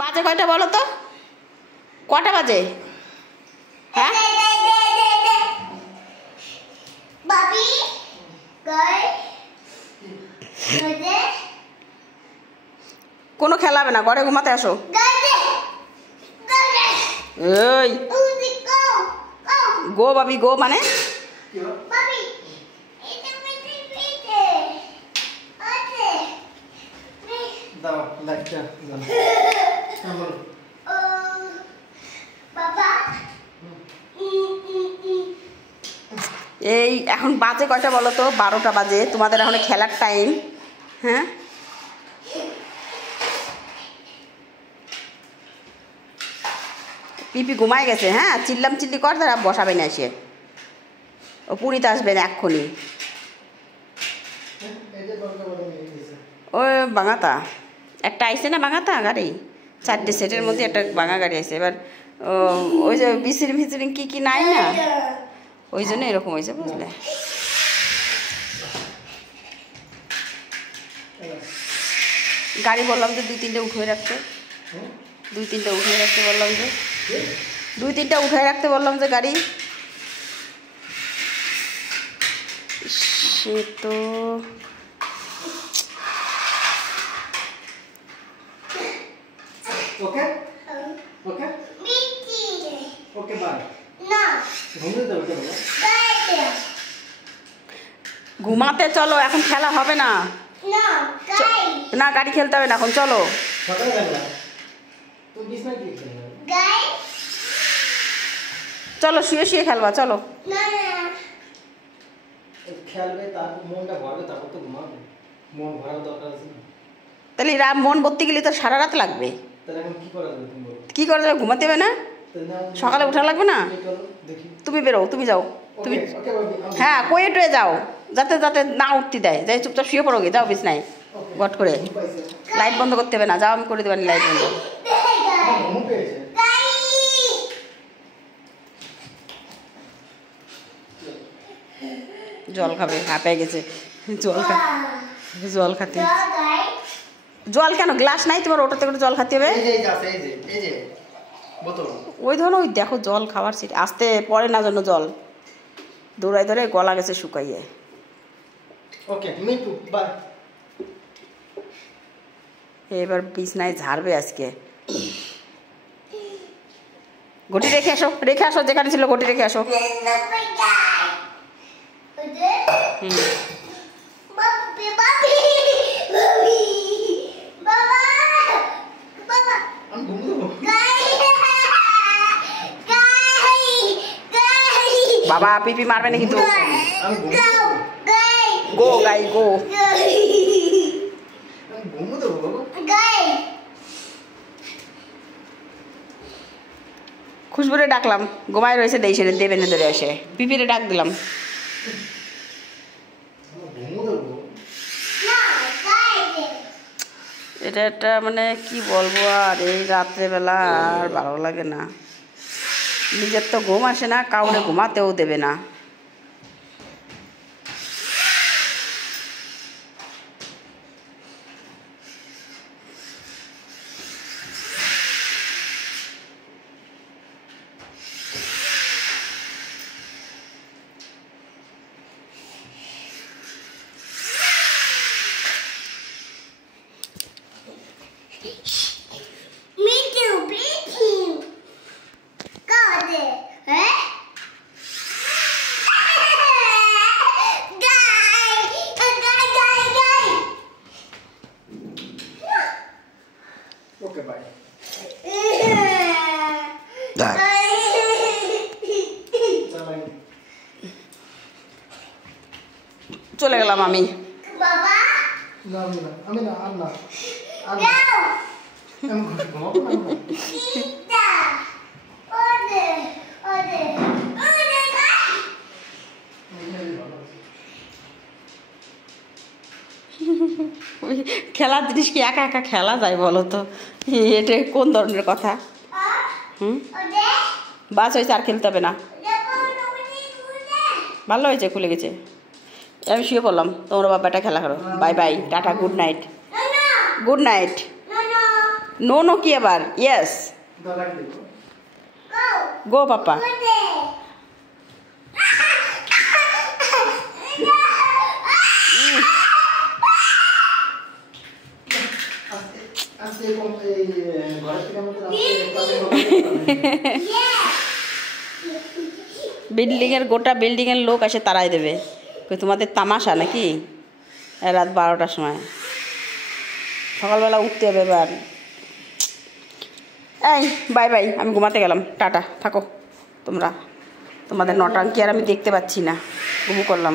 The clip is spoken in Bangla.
বাজে কয়টা বলো তো? কটা বাজে? হ্যাঁ কোনো খেলাবে না, ঘরে ঘুমাতে আসো। এই গো বাবি গো মানে এই এখন বাজে কয়টা বলো তো? 12টা বাজে। তোমাদের এখন খেলার টাইম। হ্যাঁ পিপি ঘুমায় গেছে। হ্যাঁ চিল্লাম চিল্লি কর, তারা বসাবে না এসে। ও পুরীতে আসবে না এক্ষুনি। ওই বাঙাতা একটা আইসে না, বাঙাতা গাড়ি 4টে সেটের মধ্যে একটা বাঙা গাড়ি আছে। এবার ওই যে বিসিরি ফিসিরি কি কি নাই না, ওই জন্য এরকম হয়েছে বুঝলে। গাড়ি বললাম যে 2-3টে উঠে রাখতে, 2-3টে উঠে রাখতে বললাম যে 2-3টা উঠে রাখতে বললাম যে গাড়ি। সে তো ওকে ওকে ওকে বাই না ঘুমাতে চলো, এখন খেলা হবে না। না গাড়ি খেলতে হবে না এখন, চলো। চলো শুয়ে শুয়ে খেলবা, চলো। খেলবে তারপর মনটা ভরবে, তারপর তো ঘুমাবে। মন ভরার দরকার আছে না? তাহলে মন ভর্তি গেলে তো সারা রাত লাগবে। তাহলে এখন কি করা যাবে তুমি বলো? কি করা যাবে? ঘুমাতে হবে না, সকালে উঠা লাগবে না। তুমি বেরো, তুমি যাও, তুমি হ্যাঁ কয়ে টয়ে যাও, যাতে যাতে না উঠতে দেয়। যাই চুপচাপ শুয়ে পড়ো গে, যাও বিছনায় গট করে। লাইট বন্ধ করতে হবে না, যাও আমি করে দেবানি লাইট বন্ধ। জল খাবে, হাঁপায় গেছে। জল খাতে, জল কেন? গ্লাস নাই তোমার? ওটাতে করে জল খাতে হবে। ওই ধরো, ওই দেখো জল খাওয়ার সিট আসতে পড়ে না জন্য জল দৌড়াই ধরে গলা গেছে শুকাইয়ে। এবার বিছনায় ঝাড়বে আজকে। ঘটি রেখে আসো, রেখে আসো, যেখানে ছিল ঘটি রেখে আসো। বাবা পিপি মারবে না কিন্তু। গো গাই গো। খুশবুরে ডাকলাম, ঘুমায় রয়েছে, দেবে না ধরে আসে। পিপিরে ডাক দিলাম। এটা একটা মানে কি বলবো, আর এই রাত্রেবেলা আর ভালো লাগে না। নিজের তো ঘুম আসে না, কাউরে ঘুমাতেও দেবে না। চলে গেলাম আমি। খেলার জিনিস কি একা একা খেলা যায় বলো তো? এটা কোন ধরনের কথা? বাস হয়েছে, আর খেলতে হবে না। ভালো হয়েছে, খুলে গেছে। আমি শুয়ে পড়লাম, তোমরা বাবাটা খেলা করো। Bye bye, tata, good night. Good night. No no কি আবার ইয়েস গো পাপা বিল্ডিংয়ের গোটা বিল্ডিংয়ের লোক এসে তাড়াই দেবে তোমাদের তামাশা নাকি রাত 12টার সময় সকালবেলা উঠতে হবে এবার এই বাই বাই আমি ঘুমাতে গেলাম টাটা থাকো তোমরা তোমাদের নটাঙ্কি আর আমি দেখতে পাচ্ছি না ঘুমু করলাম